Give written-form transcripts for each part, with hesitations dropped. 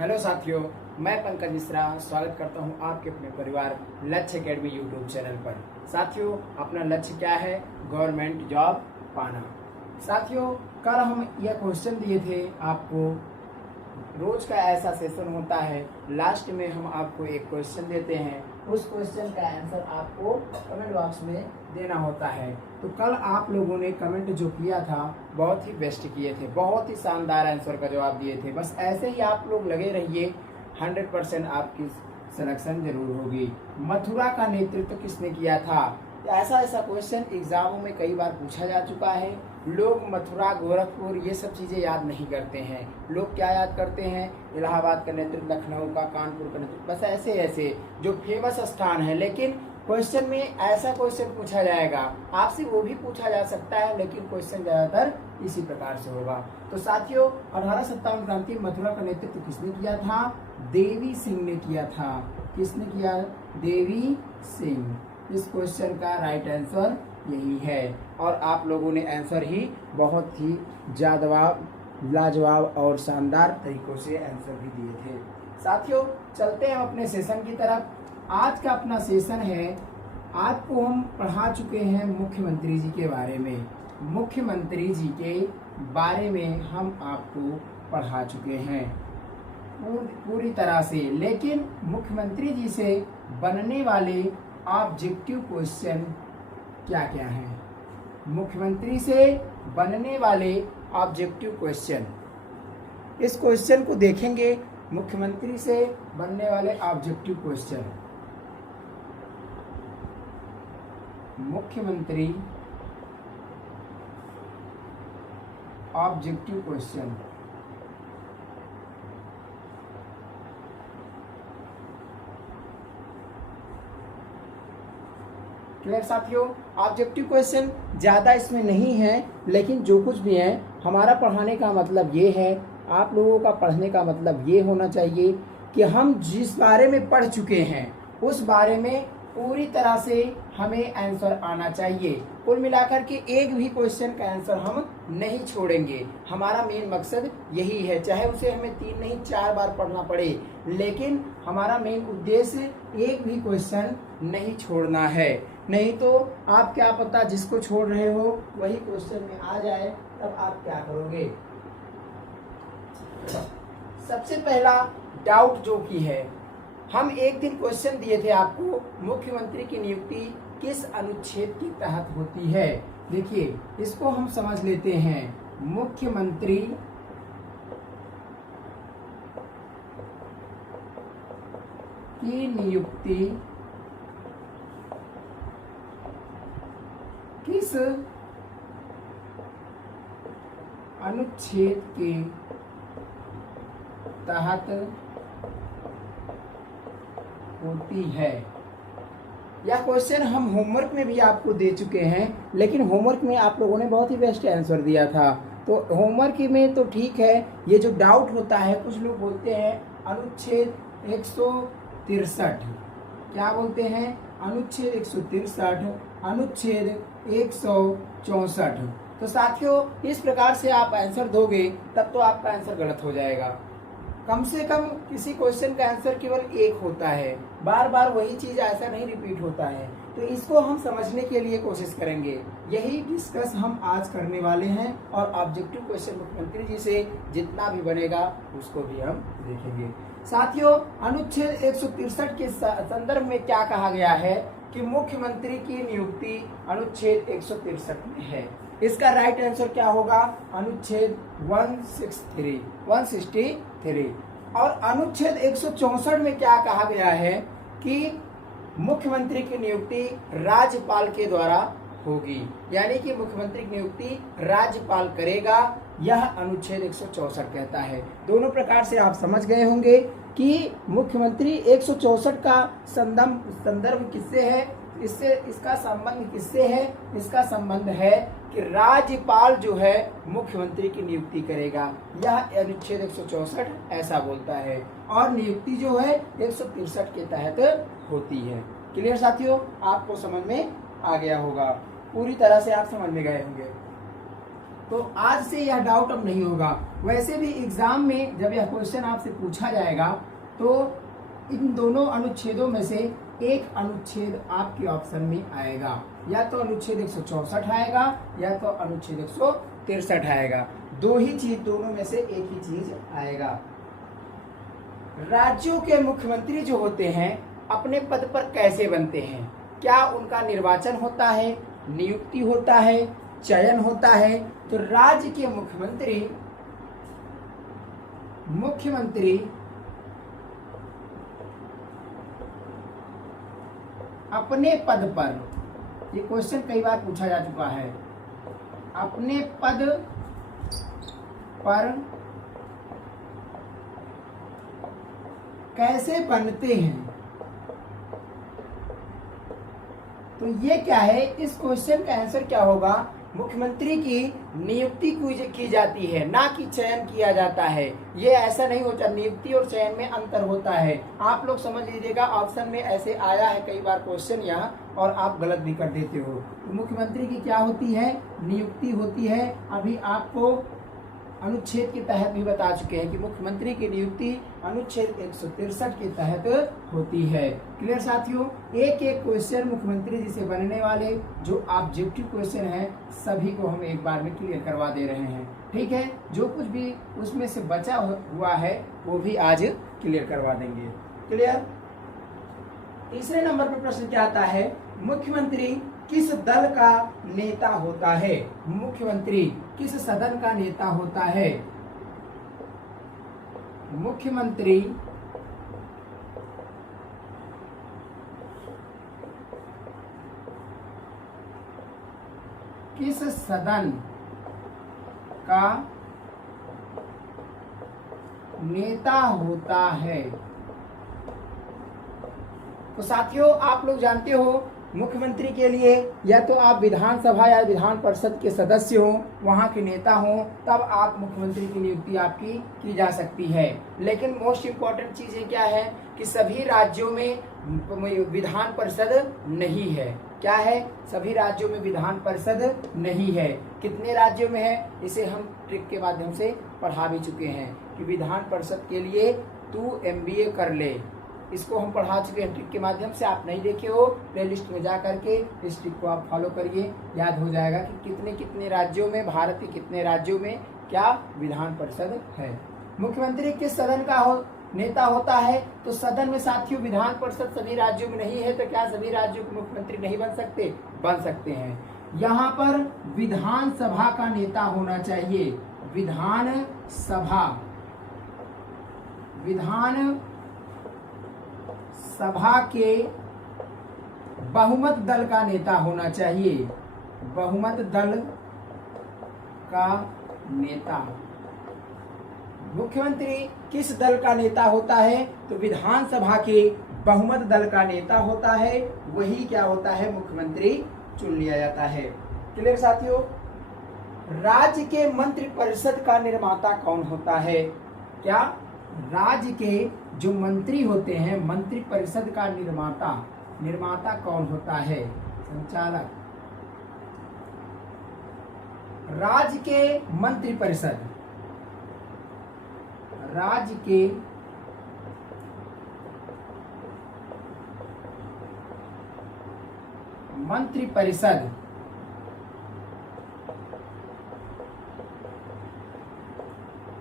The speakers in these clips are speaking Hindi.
हेलो साथियों, मैं पंकज मिश्रा स्वागत करता हूं आपके अपने परिवार लक्ष्य एकेडमी यूट्यूब चैनल पर। साथियों, अपना लक्ष्य क्या है? गवर्नमेंट जॉब पाना। साथियों, कल हम यह क्वेश्चन दिए थे आपको। रोज का ऐसा सेशन होता है, लास्ट में हम आपको एक क्वेश्चन देते हैं, उस क्वेश्चन का आंसर आपको कमेंट बॉक्स में देना होता है। तो कल आप लोगों ने कमेंट जो किया था बहुत ही बेस्ट किए थे, बहुत ही शानदार आंसर का जवाब दिए थे। बस ऐसे ही आप लोग लगे रहिए, 100% आपकी सिलेक्शन जरूर होगी। मथुरा का नेतृत्व किसने किया था? ऐसा क्वेश्चन एग्जामों में कई बार पूछा जा चुका है। लोग मथुरा, गोरखपुर ये सब चीज़ें याद नहीं करते हैं। लोग क्या याद करते हैं? इलाहाबाद का नेतृत्व, लखनऊ का, कानपुर का नेतृत्व, बस ऐसे ऐसे जो फेमस स्थान है। लेकिन क्वेश्चन में ऐसा क्वेश्चन पूछा जाएगा, आपसे वो भी पूछा जा सकता है, लेकिन क्वेश्चन ज्यादातर इसी प्रकार से होगा। तो साथियों, 1857 क्रांति मथुरा का नेतृत्व किसने किया था? देवी सिंह ने किया था। किसने किया? देवी सिंह। इस क्वेश्चन का राइट आंसर यही है। और आप लोगों ने आंसर ही बहुत ही लाजवाब और शानदार तरीकों से आंसर भी दिए थे। साथियों, चलते हैं अपने सेशन की तरफ। आज का अपना सेशन है, आपको हम पढ़ा चुके हैं मुख्यमंत्री जी के बारे में। मुख्यमंत्री जी के बारे में हम आपको पढ़ा चुके हैं पूरी तरह से। लेकिन मुख्यमंत्री जी से बनने वाले ऑब्जेक्टिव क्वेश्चन क्या क्या हैं? मुख्यमंत्री से बनने वाले ऑब्जेक्टिव क्वेश्चन, इस क्वेश्चन को देखेंगे। मुख्यमंत्री से बनने वाले ऑब्जेक्टिव क्वेश्चन, मुख्यमंत्री ऑब्जेक्टिव क्वेश्चन। क्लियर साथियों? ऑब्जेक्टिव क्वेश्चन ज्यादा इसमें नहीं है, लेकिन जो कुछ भी है, हमारा पढ़ाने का मतलब ये है, आप लोगों का पढ़ने का मतलब ये होना चाहिए कि हम जिस बारे में पढ़ चुके हैं उस बारे में पूरी तरह से हमें आंसर आना चाहिए। कुल मिलाकर के एक भी क्वेश्चन का आंसर हम नहीं छोड़ेंगे। हमारा मेन मकसद यही है, चाहे उसे हमें 3 नहीं 4 बार पढ़ना पड़े, लेकिन हमारा मेन उद्देश्य एक भी क्वेश्चन नहीं छोड़ना है। नहीं तो आप क्या पता जिसको छोड़ रहे हो वही क्वेश्चन में आ जाए, तब आप क्या करोगे? सबसे पहला डाउट जो की है, हम एक दिन क्वेश्चन दिए थे आपको, मुख्यमंत्री की नियुक्ति किस अनुच्छेद के तहत होती है? देखिए, इसको हम समझ लेते हैं। मुख्यमंत्री की नियुक्ति किस अनुच्छेद के तहत होती है? यह क्वेश्चन हम होमवर्क में भी आपको दे चुके हैं, लेकिन होमवर्क में आप लोगों ने बहुत ही बेस्ट आंसर दिया था। तो होमवर्क में तो ठीक है, ये जो डाउट होता है, कुछ लोग बोलते हैं अनुच्छेद 163, क्या बोलते हैं? अनुच्छेद 163, अनुच्छेद 164। तो साथियों, इस प्रकार से आप आंसर दोगे तब तो आपका आंसर गलत हो जाएगा। कम से कम किसी क्वेश्चन का आंसर केवल एक होता है, बार बार वही चीज ऐसा नहीं रिपीट होता है। तो इसको हम समझने के लिए कोशिश करेंगे, यही डिस्कस हम आज करने वाले हैं। और ऑब्जेक्टिव क्वेश्चन मुख्यमंत्री जी से जितना भी बनेगा उसको भी हम देखेंगे। साथियों, अनुच्छेद 163 के संदर्भ में क्या कहा गया है कि मुख्यमंत्री की नियुक्ति अनुच्छेद 163 में है। इसका राइट आंसर क्या होगा? अनुच्छेद 163। और अनुच्छेद 164 में क्या कहा गया है कि मुख्यमंत्री की नियुक्ति राज्यपाल के द्वारा होगी, यानी कि मुख्यमंत्री की नियुक्ति राज्यपाल करेगा, यह अनुच्छेद 164 कहता है। दोनों प्रकार से आप समझ गए होंगे कि मुख्यमंत्री 164 का संदर्भ किससे है, इसका संबंध किससे है? इसका संबंध है कि राज्यपाल जो है मुख्यमंत्री की नियुक्ति करेगा, यह अनुच्छेद 164 ऐसा बोलता है। और नियुक्ति जो है 163 के तहत होती है। क्लियर साथियों? आपको समझ में आ गया होगा, पूरी तरह से आप समझ में गए होंगे। तो आज से यह डाउट अब नहीं होगा। वैसे भी एग्जाम में जब यह क्वेश्चन आपसे पूछा जाएगा तो इन दोनों अनुच्छेदों में से एक अनुच्छेद आपके ऑप्शन में आएगा, या तो अनुच्छेद 164 आएगा या तो अनुच्छेद 163 आएगा। दो ही चीज, दोनों में से एक ही चीज आएगा। राज्यों के मुख्यमंत्री जो होते हैं अपने पद पर कैसे बनते हैं? क्या उनका निर्वाचन होता है, नियुक्ति होता है, चयन होता है? तो राज्य के मुख्यमंत्री अपने पद पर, ये क्वेश्चन कई बार पूछा जा चुका है, अपने पद पर कैसे बनते हैं? तो ये क्या है, इस क्वेश्चन का आंसर क्या होगा? मुख्यमंत्री की नियुक्ति की जाती है, ना कि चयन किया जाता है। ये ऐसा नहीं होता, नियुक्ति और चयन में अंतर होता है। आप लोग समझ लीजिएगा, ऑप्शन में ऐसे आया है कई बार क्वेश्चन यहाँ, और आप गलत भी कर देते हो। तो मुख्यमंत्री की क्या होती है? नियुक्ति होती है। अभी आपको अनुच्छेद के तहत भी बता चुके हैं कि मुख्यमंत्री की नियुक्ति अनुच्छेद 163 के तहत होती है। क्लियर साथियों? एक एक क्वेश्चन मुख्यमंत्री जी से बनने वाले जो ऑब्जेक्टिव क्वेश्चन हैं सभी को हम एक बार में क्लियर करवा दे रहे हैं। ठीक है, जो कुछ भी उसमें से बचा हुआ है वो भी आज क्लियर करवा देंगे। क्लियर? तीसरे नंबर पर प्रश्न क्या आता है? मुख्यमंत्री किस दल का नेता होता है? मुख्यमंत्री किस सदन का नेता होता है? मुख्यमंत्री किस सदन का नेता होता है? तो साथियों, आप लोग जानते हो मुख्यमंत्री के लिए या तो आप विधानसभा या विधान परिषद के सदस्य हो, वहां के नेता हो, तब आप मुख्यमंत्री की नियुक्ति आपकी की जा सकती है। लेकिन मोस्ट इम्पोर्टेंट चीजें क्या है कि सभी राज्यों में विधान परिषद नहीं है। क्या है? सभी राज्यों में विधान परिषद नहीं है। कितने राज्यों में है? इसे हम ट्रिक के माध्यम से पढ़ा भी चुके हैं कि विधान परिषद के लिए तू MBA कर ले। इसको हम पढ़ा चुके हैं ट्रिक के माध्यम से। आप नहीं देखे हो, प्लेलिस्ट में जा करके इस ट्रिक को आप फॉलो करिए, याद हो जाएगा कि कितने कितने राज्यों में, भारत के कितने राज्यों में क्या विधान परिषद है। मुख्यमंत्री किस सदन का नेता होता है? तो सदन में साथियों विधान परिषद सभी राज्यों में नहीं है, तो क्या सभी राज्यों के मुख्यमंत्री नहीं बन सकते? बन सकते हैं। यहाँ पर विधानसभा का नेता होना चाहिए। विधान सभा के बहुमत दल का नेता होना चाहिए। बहुमत दल का नेता। मुख्यमंत्री किस दल का नेता होता है? तो विधानसभा के बहुमत दल का नेता होता है, वही क्या होता है? मुख्यमंत्री चुन लिया जाता है। क्लियर साथियों? राज्य के मंत्रिपरिषद का निर्माता कौन होता है? क्या राज्य के जो मंत्री होते हैं, मंत्रिपरिषद का निर्माता कौन होता है? संचालक। राज्य के मंत्रिपरिषद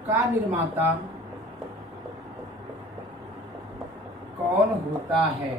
का निर्माता कौन होता है?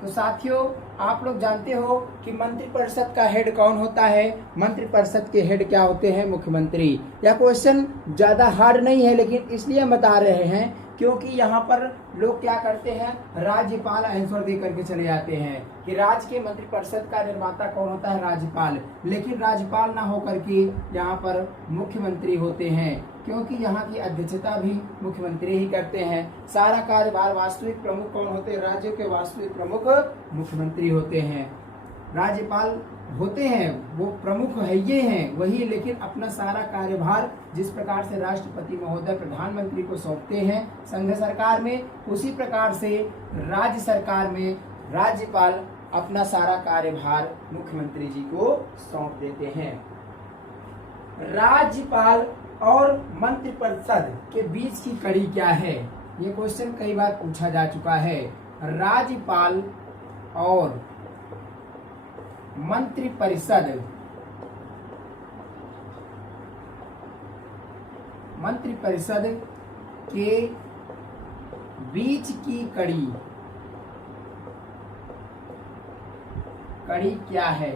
तो साथियों, आप लोग जानते हो कि मंत्रिपरिषद का हेड कौन होता है? मंत्रिपरिषद के हेड क्या होते हैं? मुख्यमंत्री। यह क्वेश्चन ज्यादा हार्ड नहीं है, लेकिन इसलिए हम बता रहे हैं क्योंकि यहाँ पर लोग क्या करते हैं, राज्यपाल आंसर दे करके चले जाते हैं कि राज्य के मंत्रिपरिषद का निर्माता कौन होता है? राज्यपाल। लेकिन राज्यपाल ना होकर के यहाँ पर मुख्यमंत्री होते हैं, क्योंकि यहाँ की अध्यक्षता भी मुख्यमंत्री ही करते हैं। सारा कार्यभार वास्तविक प्रमुख कौन होते हैं? राज्यों के वास्तविक प्रमुख मुख्यमंत्री होते हैं। राज्यपाल होते हैं, वो प्रमुख है, ये हैं वही, लेकिन अपना सारा कार्यभार जिस प्रकार से राष्ट्रपति महोदय प्रधानमंत्री को सौंपते हैं संघ सरकार में, उसी प्रकार से राज्य सरकार में राज्यपाल अपना सारा कार्यभार मुख्यमंत्री जी को सौंप देते हैं। राज्यपाल और मंत्रिपरिषद के बीच की कड़ी क्या है? ये क्वेश्चन कई बार पूछा जा चुका है। राज्यपाल और मंत्रिपरिषद के बीच की कड़ी क्या है?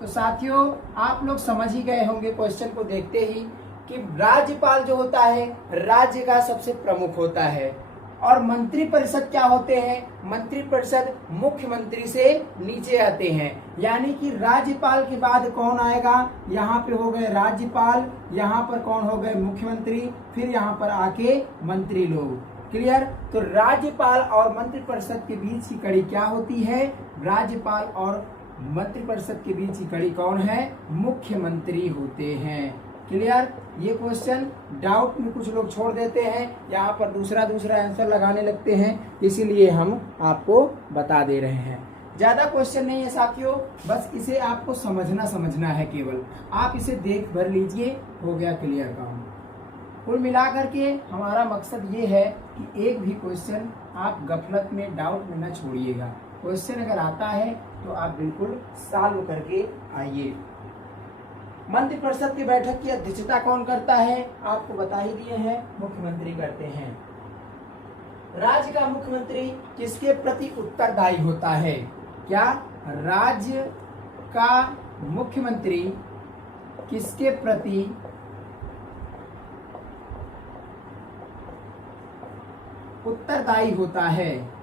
तो साथियों आप लोग समझ ही गए होंगे क्वेश्चन को देखते ही कि राज्यपाल जो होता है राज्य का सबसे प्रमुख होता है, और मंत्रिपरिषद क्या होते हैं? मंत्रिपरिषद मुख्यमंत्री से नीचे आते हैं। यानी कि राज्यपाल के बाद कौन आएगा? यहाँ पे हो गए राज्यपाल, यहाँ पर कौन हो गए? मुख्यमंत्री, फिर यहाँ पर आके मंत्री लोग। क्लियर? तो राज्यपाल और मंत्रिपरिषद के बीच की कड़ी क्या होती है? राज्यपाल और मंत्रिपरिषद के बीच की कड़ी कौन है? मुख्यमंत्री होते हैं। क्लियर? ये क्वेश्चन डाउट में कुछ लोग छोड़ देते हैं, यहाँ पर दूसरा आंसर लगाने लगते हैं, इसीलिए हम आपको बता दे रहे हैं। ज्यादा क्वेश्चन नहीं है साथियों, बस इसे आपको समझना है केवल। आप इसे देख भर लीजिए, हो गया क्लियर काम। कुल मिलाकर के हमारा मकसद ये है कि एक भी क्वेश्चन आप गफलत में, डाउट में न छोड़िएगा। क्वेश्चन अगर आता है तो आप बिल्कुल सॉल्व करके आइए। मंत्रिपरिषद की बैठक की अध्यक्षता कौन करता है? आपको बता ही दिए हैं, मुख्यमंत्री करते हैं। राज्य का मुख्यमंत्री किसके प्रति उत्तरदायी होता है? क्या राज्य का मुख्यमंत्री किसके प्रति उत्तरदायी होता है?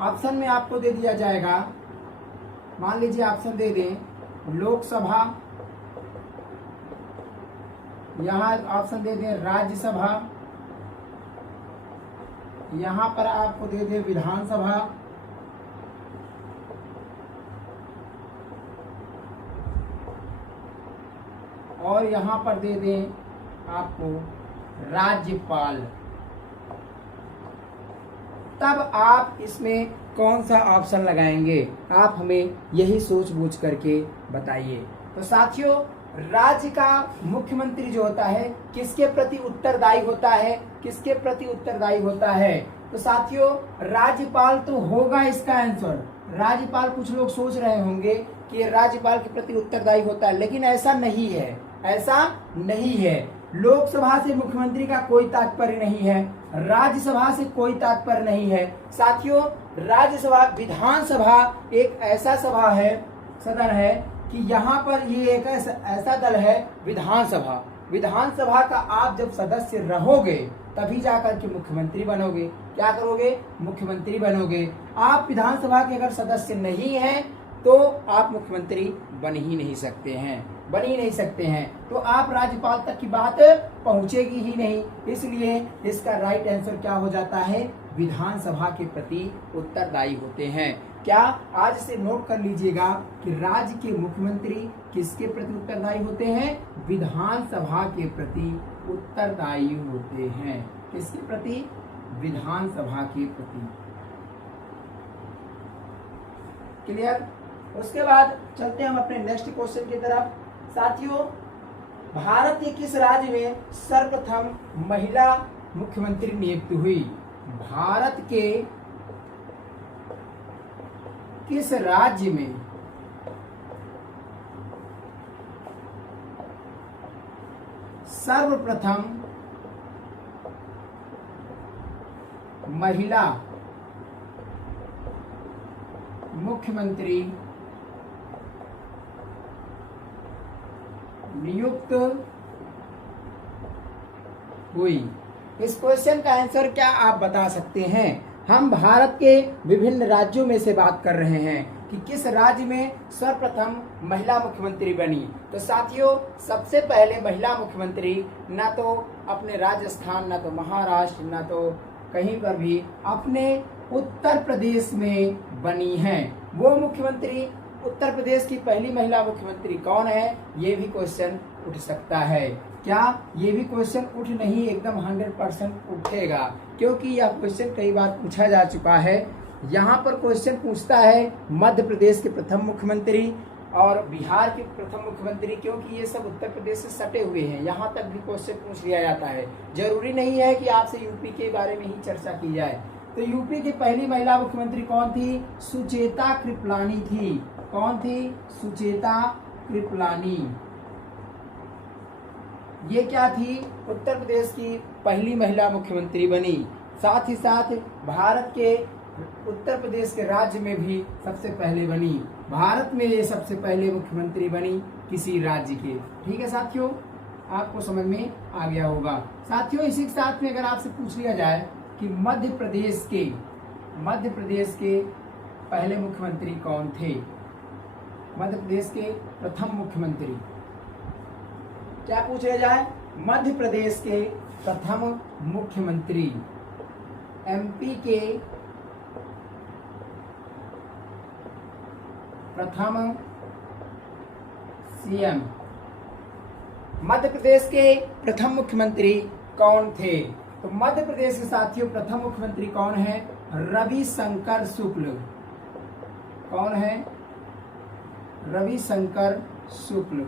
ऑप्शन में आपको दे दिया जाएगा। मान लीजिए ऑप्शन दे दें लोकसभा, यहाँ ऑप्शन दे दें राज्यसभा, यहाँ पर आपको दे दें विधानसभा, और यहाँ पर दे दें आपको राज्यपाल। तब आप इसमें कौन सा ऑप्शन लगाएंगे? आप हमें यही सोच बूझ करके बताइए। तो साथियों राज्य का मुख्यमंत्री जो होता है किसके प्रति उत्तरदायी होता है? किसके प्रति उत्तरदायी होता है? तो साथियों राज्यपाल तो होगा इसका आंसर। राज्यपाल, कुछ लोग सोच रहे होंगे कि राज्यपाल के प्रति उत्तरदायी होता है, लेकिन ऐसा नहीं है, ऐसा नहीं है। लोकसभा से मुख्यमंत्री का कोई तात्पर्य नहीं है, राज्यसभा से कोई तात्पर्य नहीं है। साथियों राज्यसभा, विधानसभा एक ऐसा सभा है, सदन है कि यहाँ पर ये एक ऐसा दल है विधानसभा। विधानसभा का आप जब सदस्य रहोगे तभी जाकर के मुख्यमंत्री बनोगे। क्या करोगे? मुख्यमंत्री बनोगे। आप विधानसभा के अगर सदस्य नहीं हैं तो आप मुख्यमंत्री बन ही नहीं सकते हैं, तो आप राज्यपाल तक की बात पहुंचेगी ही नहीं। इसलिए इसका राइट आंसर क्या हो जाता है? विधानसभा के प्रति उत्तरदायी होते हैं। क्या आज से नोट कर लीजिएगा कि राज्य के मुख्यमंत्री किसके प्रति उत्तरदायी होते हैं? विधानसभा के प्रति उत्तरदायी होते हैं। किसके प्रति? विधानसभा के प्रति। क्लियर? उसके बाद चलते हैं हम अपने नेक्स्ट क्वेश्चन की तरफ। साथियों भारत के किस राज्य में सर्वप्रथम महिला मुख्यमंत्री नियुक्त हुई? भारत के किस राज्य में सर्वप्रथम महिला मुख्यमंत्री नियुक्त हुई? इस क्वेश्चन का आंसर क्या आप बता सकते हैं? हम भारत के विभिन्न राज्यों में से बात कर रहे हैं कि किस राज्य में सर्वप्रथम महिला मुख्यमंत्री बनी। तो साथियों सबसे पहले महिला मुख्यमंत्री ना तो अपने राजस्थान, ना तो महाराष्ट्र, ना तो कहीं पर भी अपने उत्तर प्रदेश में बनी हैं। वो मुख्यमंत्री, उत्तर प्रदेश की पहली महिला मुख्यमंत्री कौन है? ये भी क्वेश्चन उठ सकता है। क्या ये भी क्वेश्चन उठ नहीं, एकदम 100% उठेगा, क्योंकि यह क्वेश्चन कई बार पूछा जा चुका है यहाँ पर क्वेश्चन पूछता है मध्य प्रदेश के प्रथम मुख्यमंत्री और बिहार के प्रथम मुख्यमंत्री, क्योंकि ये सब उत्तर प्रदेश से सटे हुए हैं, यहाँ तक भी क्वेश्चन पूछ लिया जाता है। जरूरी नहीं है कि आपसे यूपी के बारे में ही चर्चा की जाए। तो यूपी की पहली महिला मुख्यमंत्री कौन थी? सुचेता कृपलानी थी। कौन थी? सुचेता कृपलानी। ये क्या थी? उत्तर प्रदेश की पहली महिला मुख्यमंत्री बनी। साथ ही साथ भारत के उत्तर प्रदेश के राज्य में भी सबसे पहले बनी। भारत में ये सबसे पहले मुख्यमंत्री बनी किसी राज्य के। ठीक है साथियों, आपको समझ में आ गया होगा। साथियों, इसी के साथ में अगर आपसे पूछ लिया जाए कि मध्य प्रदेश के पहले मुख्यमंत्री कौन थे? मध्य प्रदेश के प्रथम मुख्यमंत्री क्या पूछ लिया जाए? मध्य प्रदेश के प्रथम मुख्यमंत्री, एमपी के प्रथम सीएम, मध्य प्रदेश के प्रथम मुख्यमंत्री कौन थे? तो मध्य प्रदेश के साथियों प्रथम मुख्यमंत्री कौन है? रविशंकर शुक्ल। कौन है? रविशंकर शुक्ल।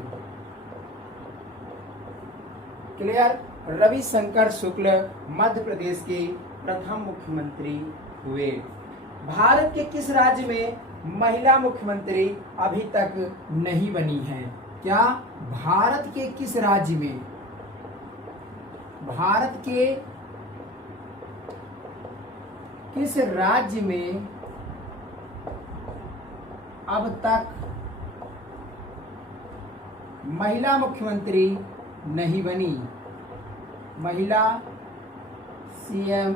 क्लियर? रविशंकर शुक्ल मध्य प्रदेश के प्रथम मुख्यमंत्री हुए। भारत के किस राज्य में महिला मुख्यमंत्री अभी तक नहीं बनी है? क्या भारत के किस राज्य में, भारत के किस राज्य में अब तक महिला मुख्यमंत्री नहीं बनी? महिला सीएम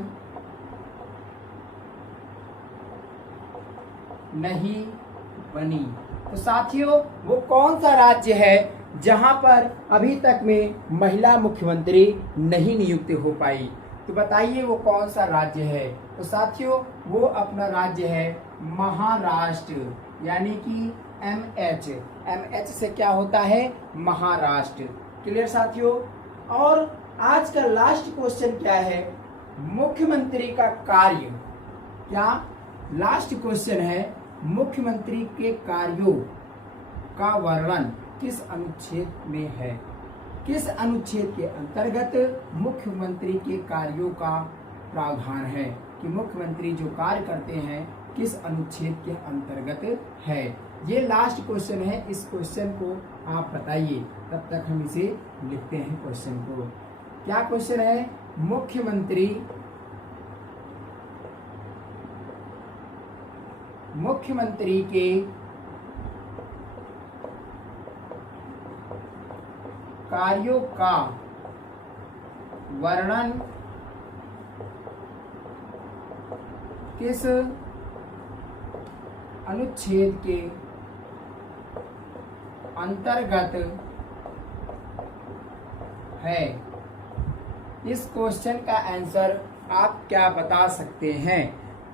नहीं बनी। तो साथियों, वो कौन सा राज्य है जहां पर अभी तक में महिला मुख्यमंत्री नहीं नियुक्त हो पाई? तो बताइए वो कौन सा राज्य है? तो साथियों, वो अपना राज्य है महाराष्ट्र, यानी कि MH। MH से क्या होता है? महाराष्ट्र। क्लियर साथियों? और आज का लास्ट क्वेश्चन क्या है? मुख्यमंत्री का कार्य। क्या लास्ट क्वेश्चन है? मुख्यमंत्री के कार्यों का वर्णन किस अनुच्छेद में है? किस अनुच्छेद के अंतर्गत मुख्यमंत्री के कार्यों का प्रावधान है कि मुख्यमंत्री जो कार्य करते हैं किस अनुच्छेद के अंतर्गत है? ये लास्ट क्वेश्चन है। इस क्वेश्चन को आप बताइए, तब तक हम इसे लिखते हैं क्वेश्चन को। क्या क्वेश्चन है? मुख्यमंत्री के कार्यों का वर्णन किस अनुच्छेद के अंतर्गत है? इस क्वेश्चन का आंसर आप क्या बता सकते हैं?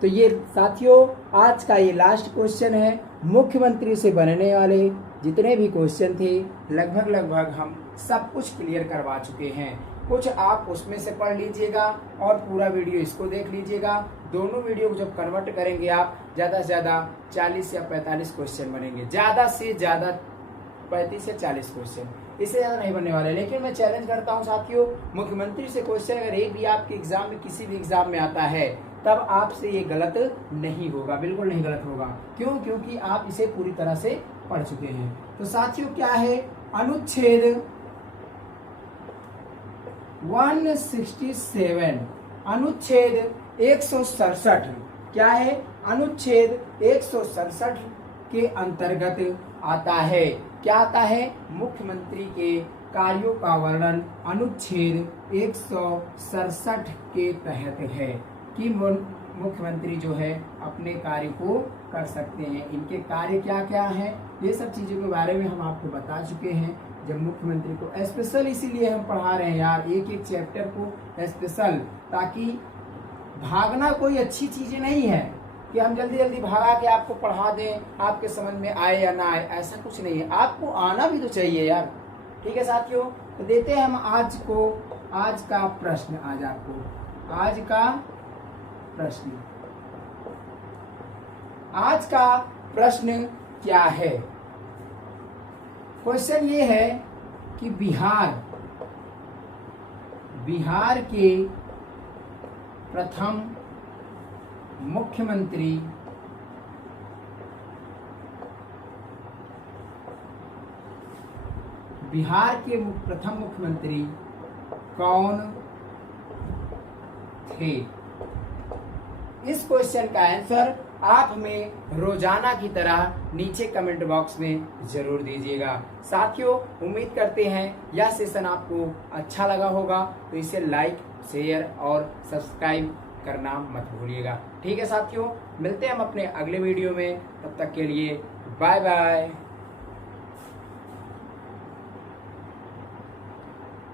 तो ये साथियों आज का ये लास्ट क्वेश्चन है। मुख्यमंत्री से बनने वाले जितने भी क्वेश्चन थे लगभग हम सब कुछ क्लियर करवा चुके हैं। कुछ आप उसमें से पढ़ लीजिएगा और पूरा वीडियो इसको देख लीजिएगा। दोनों वीडियो को जब कन्वर्ट करेंगे आप, ज़्यादा से ज़्यादा 40 या 45 क्वेश्चन बनेंगे, ज़्यादा से ज़्यादा 35 से 40 क्वेश्चन, इससे ज़्यादा नहीं बनने वाले। लेकिन मैं चैलेंज करता हूं साथियों, मुख्यमंत्री से क्वेश्चन अगर एक भी आपके एग्जाम में किसी भी एग्जाम में आता है तब आपसे ये गलत नहीं होगा, बिल्कुल नहीं गलत होगा। क्यों? क्योंकि आप इसे पूरी तरह से पढ़ चुके हैं। तो साथियों क्या है? अनुच्छेद 167, अनुच्छेद 167 क्या है? अनुच्छेद 167 के अंतर्गत आता है। क्या आता है? मुख्यमंत्री के कार्यों का वर्णन अनुच्छेद 167 के तहत है कि मुख्यमंत्री जो है अपने कार्य को कर सकते हैं। इनके कार्य क्या क्या हैं, ये सब चीज़ों के बारे में हम आपको बता चुके हैं। जब मुख्यमंत्री को स्पेशल इसीलिए हम पढ़ा रहे हैं यार, एक एक चैप्टर को स्पेशल, ताकि भागना कोई अच्छी चीज़ नहीं है कि हम जल्दी जल्दी भागा के आपको पढ़ा दें, आपके समझ में आए या ना आए, ऐसा कुछ नहीं है। आपको आना भी तो चाहिए यार। ठीक है साथियों, तो देते हैं हम आज का प्रश्न। आज का प्रश्न आज का प्रश्न क्या है? क्वेश्चन ये है कि बिहार के प्रथम मुख्यमंत्री कौन थे? इस क्वेश्चन का आंसर आप हमें रोजाना की तरह नीचे कमेंट बॉक्स में जरूर दीजिएगा। साथियों, उम्मीद करते हैं यह सेशन आपको अच्छा लगा होगा, तो इसे लाइक, शेयर और सब्सक्राइब करना मत भूलिएगा। ठीक है साथियों, मिलते हैं हम अपने अगले वीडियो में। तब तक के लिए बाय बाय।